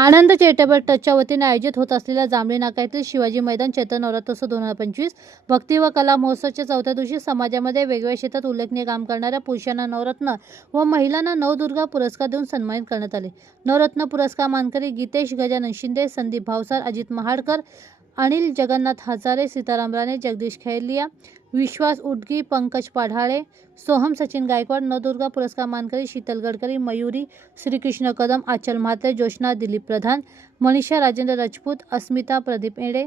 आनंद charitable ट्रस्टच्या वतीने आयोजित होत असलेल्या जांभळी नाका येथील शिवाजी मैदान चैत्र नवरात्रोत्सव दोन हजार पंचवीस भक्ती व कला महोत्सवच्या चौथ्या दिवशी समाजामध्ये वेगवेगळ्या क्षेत्रात उल्लेखनीय काम करणाऱ्या पुरुषांना नवरत्न व महिलांना नवदुर्गा पुरस्कार देऊन सन्मानित करण्यात आले. नवरत्न पुरस्कार मानकरी गीतेश गजानन शिंदे संदीप भावसार अजित महाडकर अनिल जगन्नाथ हजारे सीताराम राणे जगदीश खैरलिया विश्वास उडगी पंकज पाढाळे सोहम सचिन गायकवाड नवदुर्गा पुरस्कार मानकरी शीतल गडकरी मयुरी श्रीकृष्ण कदम आचल म्हात्रे ज्योत्ना दिलीप प्रधान मनीषा राजेंद्र राजपूत अस्मिता प्रदीप एडे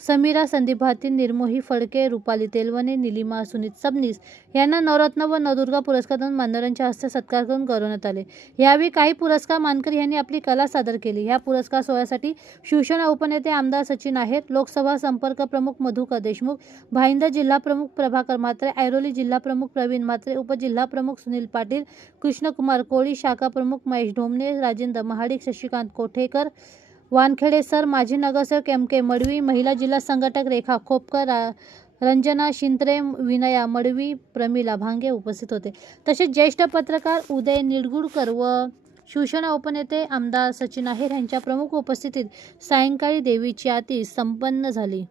समीरा संदीप निर्मोही फडके रुपाली तेलवणे निलिमा सुनीत सबनीस यांना नवरत्न व नवदुर्गा पुरस्कार देऊन मान्यवरांच्या हस्ते सत्कार करून गौरवण्यात आले. यावेळी काही पुरस्कार मानकरी यांनी आपली कला सादर केली. ह्या पुरस्कार सोहळ्यासाठी शिवसेना उपनेते आमदार सचिन आहेत लोकसभा संपर्क प्रमुख मधुकर देशमुख भाईंदर जिल्हा प्रमुख प्रभाकर म्हात्रे ऐरोली जिल्हा प्रमुख प्रवीण म्हात्रे उपजिल्हा प्रमुख सुनील पाटील कृष्णकुमार कोळी शाखा प्रमुख महेश ढोमणे राजेंद्र महाडिक शशिकांत कोठेकर वानखेडे सर माजी नगरसेवक एम के मडवी महिला जिल्हा संघटक रेखा खोपकर रंजना शिंत्रे विनया मडवी प्रमिला भांगे उपस्थित होते. तसेच ज्येष्ठ पत्रकार उदय निडगुडकर व शिवसेना उपनेते आमदार सचिन आहेर यांच्या प्रमुख उपस्थितीत सायंकाळी देवीची आरती संपन्न झाली.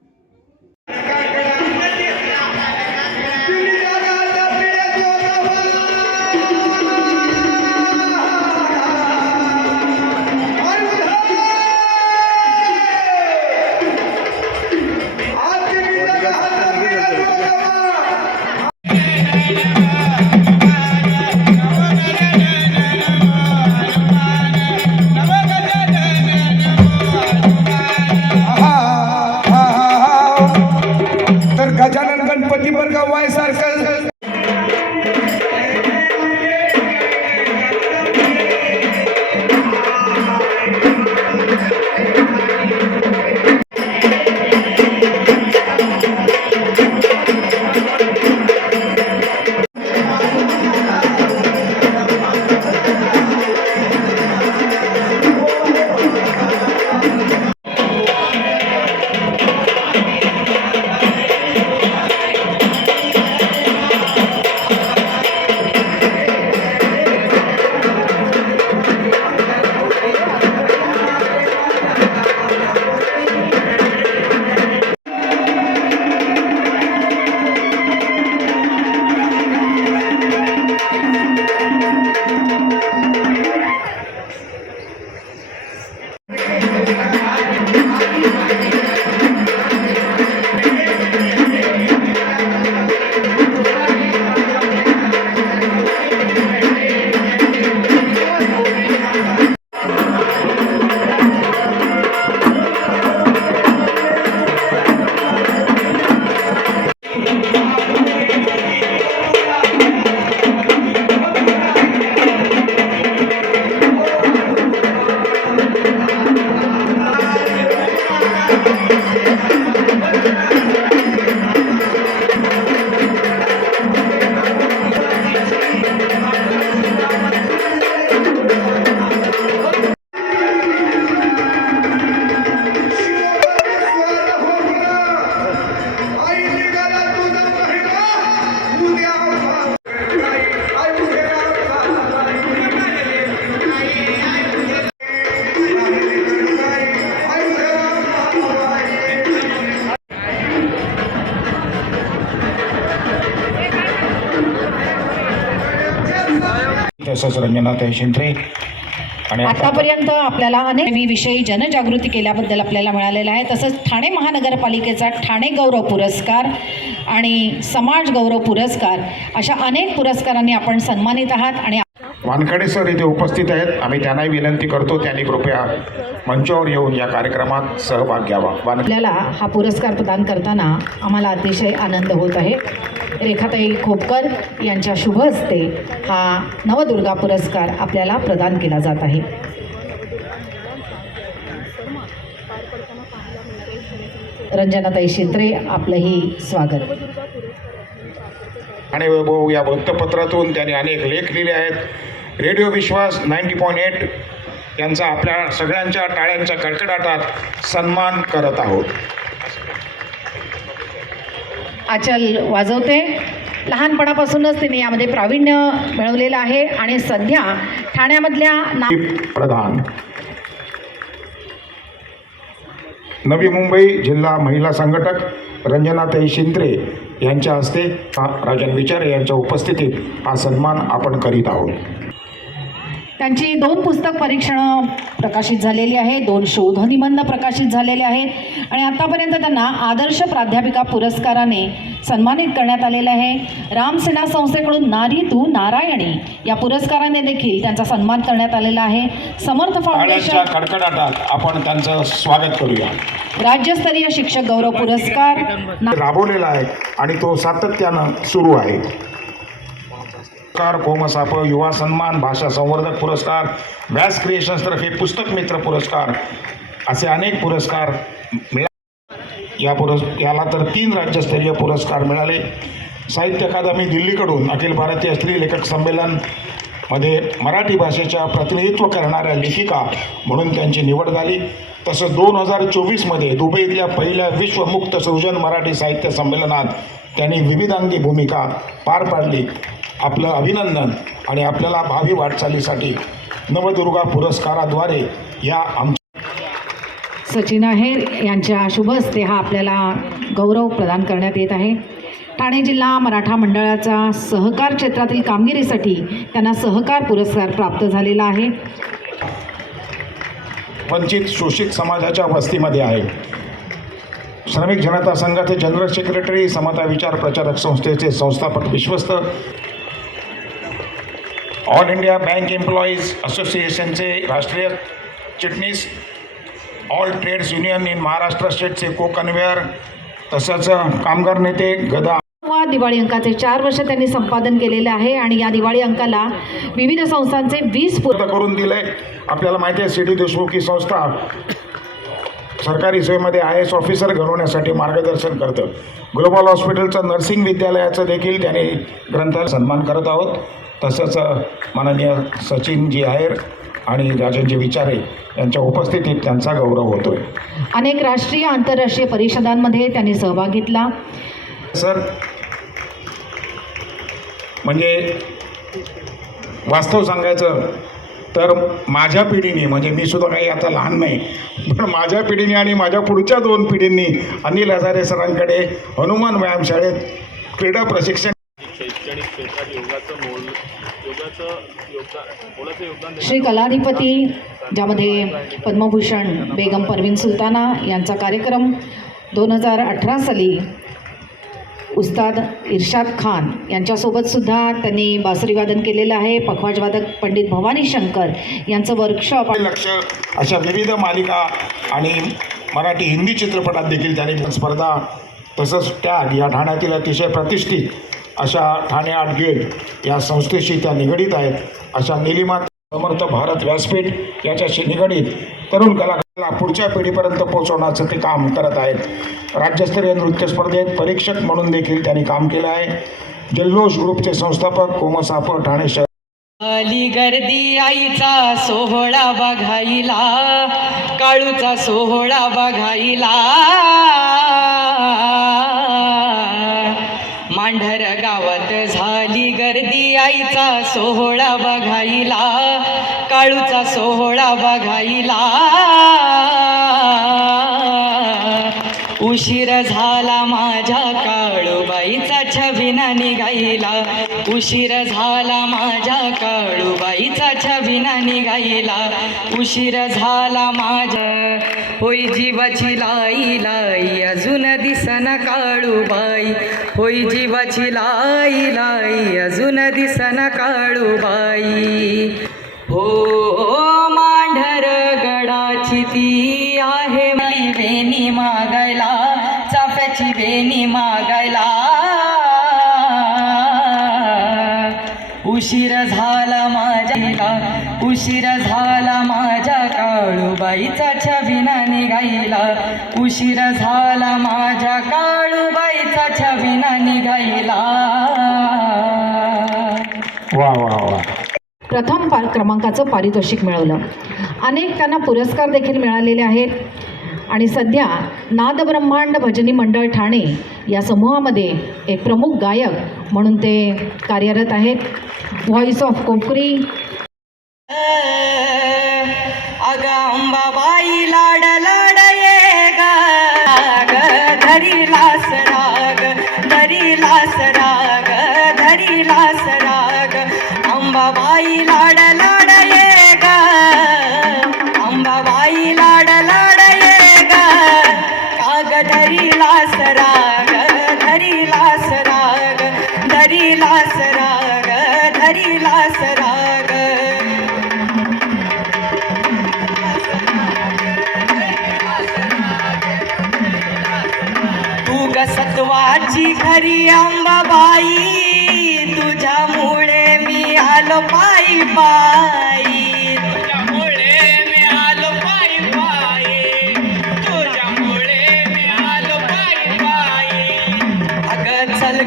तसंच रंजनाताई शिंत्रे आणि आतापर्यंत आपल्याला अनेक विषयी जनजागृती केल्याबद्दल आपल्याला मिळालेलं आहे. तसंच ठाणे महानगरपालिकेचा ठाणे गौरव पुरस्कार आणि समाज गौरव पुरस्कार अशा अनेक पुरस्कारांनी आपण सन्मानित आहात आणि वानखडे सर इथे उपस्थित आहेत. आम्ही त्यांनाही विनंती करतो त्यांनी कृपया मंचावर येऊन या कार्यक्रमात सहभाग घ्यावा. आपल्याला हा पुरस्कार प्रदान करताना आम्हाला अतिशय आनंद होत आहे. रेखाताई खोपकर यांच्या शुभ हस्ते हा नवदुर्गा पुरस्कार आपल्याला प्रदान केला जात आहे. रंजनाताई शिंत्रे आपलंही स्वागत. आणि वैभव या वृत्तपत्रातून त्यांनी अनेक लेख लिहिले आहेत. Radio Vishwas ninety point eight यांचा आपल्या सगळ्यांच्या टाळ्यांच्या कडकडाटात सन्मान करत आहोत. आचल वाजवते. लहानपणापासूनच तिने यामध्ये प्रावीण्य मिळवलेलं आहे आणि सध्या ठाण्यामधल्या ना प्रधान. नवी मुंबई जिल्हा महिला संघटक रंजनाताई शिंत्रे यांच्या हस्ते राजन विचारे यांच्या उपस्थितीत हा सन्मान आपण करीत आहोत. त्यांची दोन पुस्तक परीक्षणं प्रकाशित झालेली आहे दोन शोधनिबंध प्रकाशित झालेले आहेत. आणि आतापर्यंत त्यांना आदर्श प्राध्यापिका पुरस्काराने सन्मानित करण्यात आलेलं आहे. रामसेना संस्थेकडून नारी तू नारायणी या पुरस्काराने देखील त्यांचा सन्मान करण्यात आलेला आहे. समर्थ फाउंडेशन कडकडाटात आपण त्यांचं स्वागत करूया. राज्यस्तरीय शिक्षक गौरव पुरस्कार राबवलेला आहे आणि तो सातत्यानं सुरू आहे. पुरस्कार कोमसाप युवा सन्मान भाषा संवर्धक पुरस्कार व्यास क्रिएशन्सतर्फे पुस्तक मित्र पुरस्कार असे अनेक पुरस्कार मिळा या पुरस् याला तर तीन राज्यस्तरीय पुरस्कार मिळाले. साहित्य अकादमी दिल्लीकडून अखिल भारतीय स्त्री लेखक संमेलनमध्ये मराठी भाषेच्या प्रतिनिधित्व करणाऱ्या लेखिका म्हणून त्यांची निवड झाली. तसंच दोन हजार चोवीसमध्ये दुबईतल्या पहिल्या विश्वमुक्त सृजन मराठी साहित्य संमेलनात त्यांनी विविधांगी भूमिका पार पाडली. आपलं अभिनंदन आणि आपल्याला भावी वाटचालीसाठी नवदुर्गा पुरस्काराद्वारे या आमच्या सचिन आहेर यांच्या शुभ हस्ते हा आपल्याला गौरव प्रदान करण्यात येत आहे. ठाणे जिल्हा मराठा मंडळाचा सहकार क्षेत्रातील कामगिरीसाठी त्यांना सहकार पुरस्कार प्राप्त झालेला आहे. वंचित शोषित समाजाच्या वस्तीमध्ये आहे. श्रमिक जनता संघाचे जनरल सेक्रेटरी समता विचार प्रचारक संस्थेचे संस्थापक विश्वस्त ऑल इंडिया बँक एम्प्लॉईज असोसिएशनचे राष्ट्रीय चिटणीस all trades union in Maharashtra स्टेटचे co convener तसंच कामगार नेते गदा दिवाळी अंकाचे चार वर्ष त्यांनी संपादन केलेले आहे आणि या दिवाळी अंकाला विविध संस्थांचे वीस पुर पूर्ण करून दिलंय. आपल्याला माहिती आहे सी डी देशमुख ही संस्था सरकारी सेवेमध्ये आय एस ऑफिसर घडवण्यासाठी मार्गदर्शन करतं. ग्लोबल हॉस्पिटलचं नर्सिंग विद्यालयाचं देखील त्यांनी ग्रंथालय सन्मान करत आहोत. तसंच माननीय सचिनजी आहेर आणि राजनजी विचारे यांच्या उपस्थितीत त्यांचा गौरव होतोय. अनेक राष्ट्रीय आंतरराष्ट्रीय परिषदांमध्ये त्यांनी सहभाग घेतला. सर म्हणजे वास्तव सांगायचं तर माझ्या पिढीने म्हणजे मी सुद्धा काही आता लहान नाही पण माझ्या पिढीने आणि माझ्या पुढच्या दोन पिढींनी अनिल हजारे सरांकडे हनुमान व्यायामशाळेत क्रीडा प्रशिक्षण शैक्षणिक क्षेत्रात योगाचं मोल योगाचं योगदान मोलाचं योगदान देण्याचं श्री कलाधिपती ज्यामध्ये पद्मभूषण बेगम परवीन सुलताना यांचा कार्यक्रम दोन हजार अठरा साली उस्ताद इर्शाद खान यांच्यासोबत सुद्धा त्यांनी बासरीवादन केलेलं आहे. पखवाजवादक पंडित भवानी शंकर यांचं वर्कशॉप लक्ष अशा विविध मालिका आणि मराठी हिंदी चित्रपटात देखील त्यांनी स्पर्धा तसंच टॅग या ठाण्यातील अतिशय प्रतिष्ठित अशा ठाणे आर्ट गेट या संस्थेशी त्या निगडीत आहेत. अशा निलिमा समर्थ भारत व्यासपीठ याच्याशी निगडीत तरुण कलाकारांना पुढच्या पिढीपर्यंत पोहोचवण्याचं ते काम करत आहेत. राज्यस्तरीय नृत्य स्पर्धेत परीक्षक म्हणून देखील त्यांनी काम केलं आहे. जल्लोष ग्रुपचे संस्थापक कोमसाप ठाणे शहर आली गर्दी आईचा सोहळा बघायला काळूचा सोहळा बघायला. पांढर गावात झाली गर्दी आईचा सोहळा बघाईला काळूचा सोहळा बघाईला उशीर झाला माझ्या काळूबाईचा छबिना निघाईला उशीर झाला माझ्या काळूबाईचा छबिना निघाईला उशीर झाला माझ्या होई जीवाची लाई लाई अजून दिसन काळूबाई होई जीवाची लाई लाई अजून दिसन काळूबाई हो मांढर गडाची ती आहे मली बेनी मागायला चाफ्याची बेनी मागायला. उशीर झाला माझ्या उशीर झाला माझ्या काळूबाईचा छबिना निघाईला उशीर झाला माझ्या काळूबाईचा छबिना निघाईला वा वा वा. प्रथम पार क्रमांकाचं पारितोषिक मिळवलं. अनेक त्यांना पुरस्कार देखील मिळालेले आहेत. आणि सध्या नादब्रह्मांड भजनी मंडळ ठाणे या समूहामध्ये एक प्रमुख गायक म्हणून ते कार्यरत आहेत. व्हॉइस ऑफ कोकरी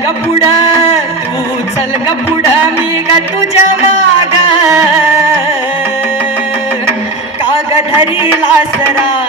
ग पुढं तू चल ग पुढं मी ग तुझ्या माग. काग धरी लासरा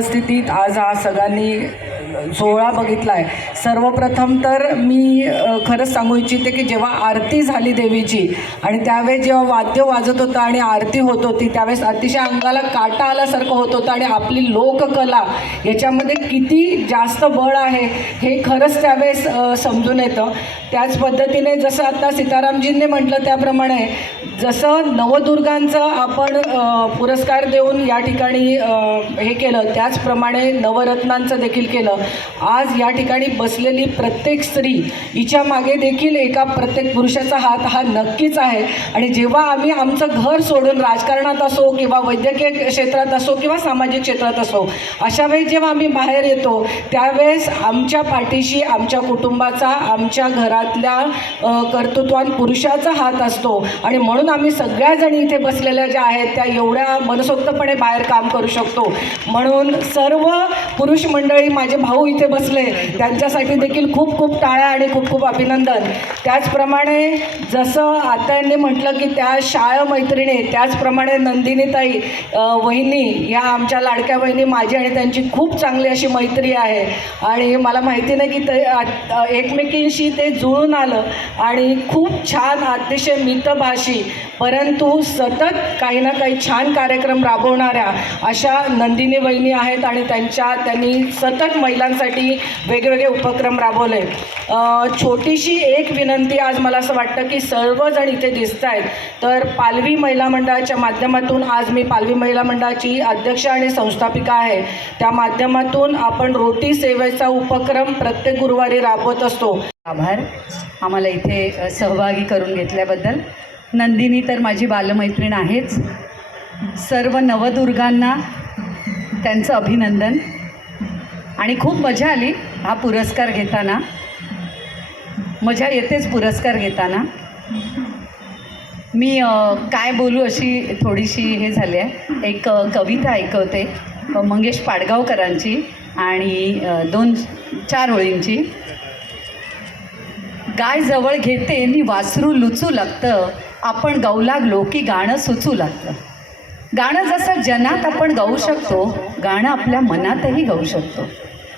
उपस्थितीत आज हा सगळ्यांनी सोहळा बघितला आहे सर्वप्रथम तर मी खरंच सांगू इच्छिते की जेव्हा आरती झाली देवीची आणि त्यावेळेस जेव्हा वाद्य वाजत होतं आणि आरती होत होती त्यावेळेस अतिशय अंगाला काटा आल्यासारखं होत होतं आणि आपली लोककला याच्यामध्ये किती जास्त बळ आहे हे खरंच त्यावेळेस समजून येतं. त्याच पद्धतीने जसं आता सीतारामजींनी म्हटलं त्याप्रमाणे जसं नवदुर्गांचं आपण पुरस्कार देऊन या ठिकाणी हे केलं त्याचप्रमाणे नवरत्नांचं देखील केलं. आज या ठिकाणी बसलेली प्रत्येक स्त्री हिच्या मागे देखील एका प्रत्येक पुरुषाचा हात हा नक्कीच आहे. आणि जेव्हा आम्ही आमचं घर सोडून राजकारणात असो किंवा वैद्यकीय क्षेत्रात असो किंवा सामाजिक क्षेत्रात असो अशा वेळेस जेव्हा आम्ही बाहेर येतो त्यावेळेस आमच्या पाठीशी आमच्या कुटुंबाचा आमच्या घरातल्या कर्तृत्वान पुरुषाचा हात असतो. आणि म्हणून आम्ही सगळ्या जणी इथे बसलेल्या ज्या आहेत त्या एवढ्या मनसोक्तपणे बाहेर काम करू शकतो. म्हणून सर्व पुरुष मंडळी माझे भाऊ इथे बसले त्यांच्यासाठी देखील खूप खूप टाळ्या आणि खूप खूप अभिनंदन. त्याचप्रमाणे जसं आता यांनी म्हटलं की त्या शाळा मैत्रिणी त्याचप्रमाणे नंदिनीताई वहिनी या आमच्या लाडक्या वहिनी माझी आणि त्यांची खूप चांगली अशी मैत्री आहे. आणि मला माहिती नाही की ते एकमेकींशी ते जुळून आलं. आणि खूप छान अतिशय मितभाषी परंतु सतत काही ना काही छान कार्यक्रम राबवणाऱ्या अशा नंदिनी वहिनी आहेत आणि त्यांच्या त्यांनी सतत महिलांसाठी वेगवेगळे उपक्रम राबवले. छोटीशी एक विनंती आज मला असं वाटतं की सर्वजण इथे दिसत आहेत तर पालवी महिला मंडळाच्या माध्यमातून आज मी पालवी महिला मंडळाची अध्यक्ष आणि संस्थापिका आहे. त्या माध्यमातून आपण रोटी सेवेचा उपक्रम प्रत्येक गुरुवारी राबवत असतो. आभार. आम्हाला इथे सहभागी करून घेतल्याबद्दल. नंदिनी तर माझी बालमैत्रीण आहेच. सर्व नवदुर्गांना त्यांचं अभिनंदन. आणि खूप मजा आली हा पुरस्कार घेताना. मजा येतेच पुरस्कार घेताना. मी काय बोलू अशी थोडीशी हे झाली आहे. एक कविता ऐकवते मंगेश पाडगावकरांची आणि दोन चार ओळींची. गाय जवळ घेते आणि वासरू लुचू लागतं. आपण गाऊ लागलो की गाणं सुचू लागतं. गाणं जसं जनात आपण गाऊ शकतो गाणं आपल्या मनातही गाऊ शकतो.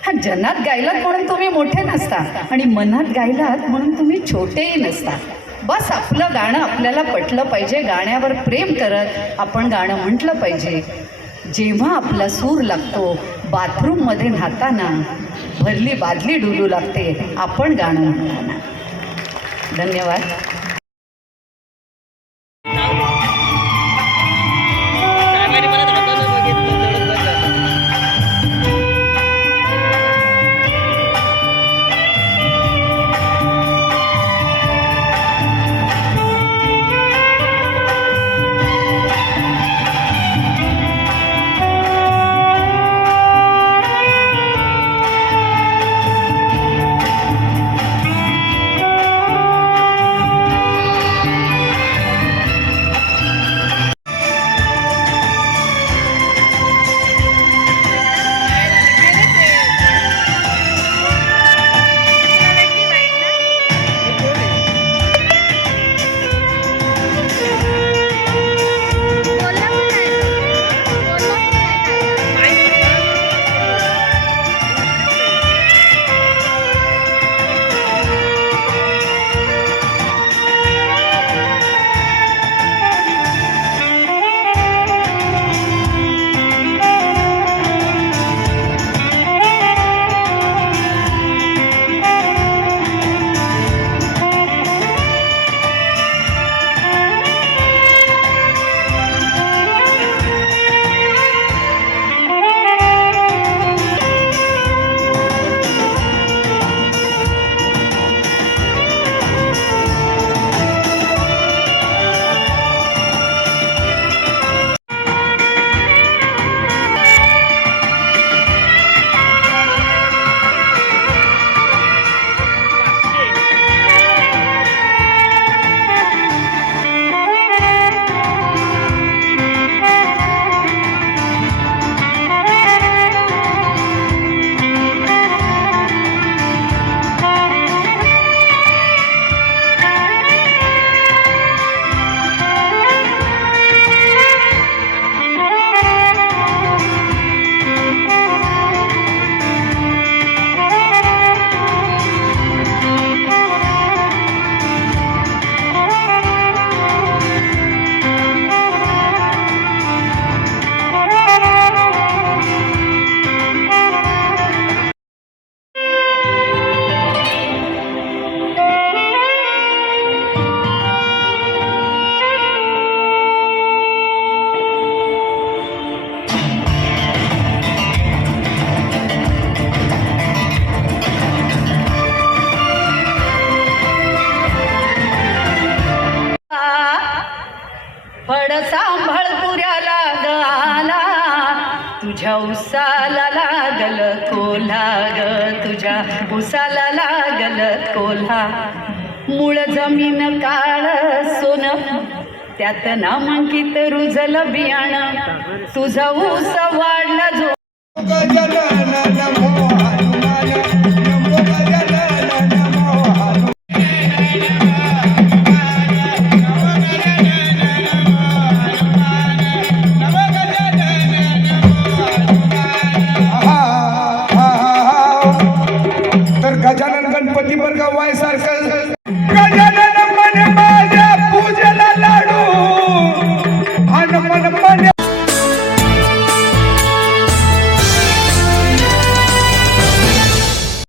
हा जनात गायलात म्हणून तुम्ही मोठे नसता आणि मनात गायलात म्हणून तुम्ही छोटेही नसता. बस आपलं गाणं आपल्याला पटलं पाहिजे गाण्यावर प्रेम करत आपण गाणं म्हटलं पाहिजे. जेव्हा आपला सूर लागतो बाथरूममध्ये न्हाताना भरली बादली डुलू लागते आपण गाणं म्हणताना. धन्यवाद. त्यात नामांकित रुजल बियाणा. तुझा ऊस वाढला जो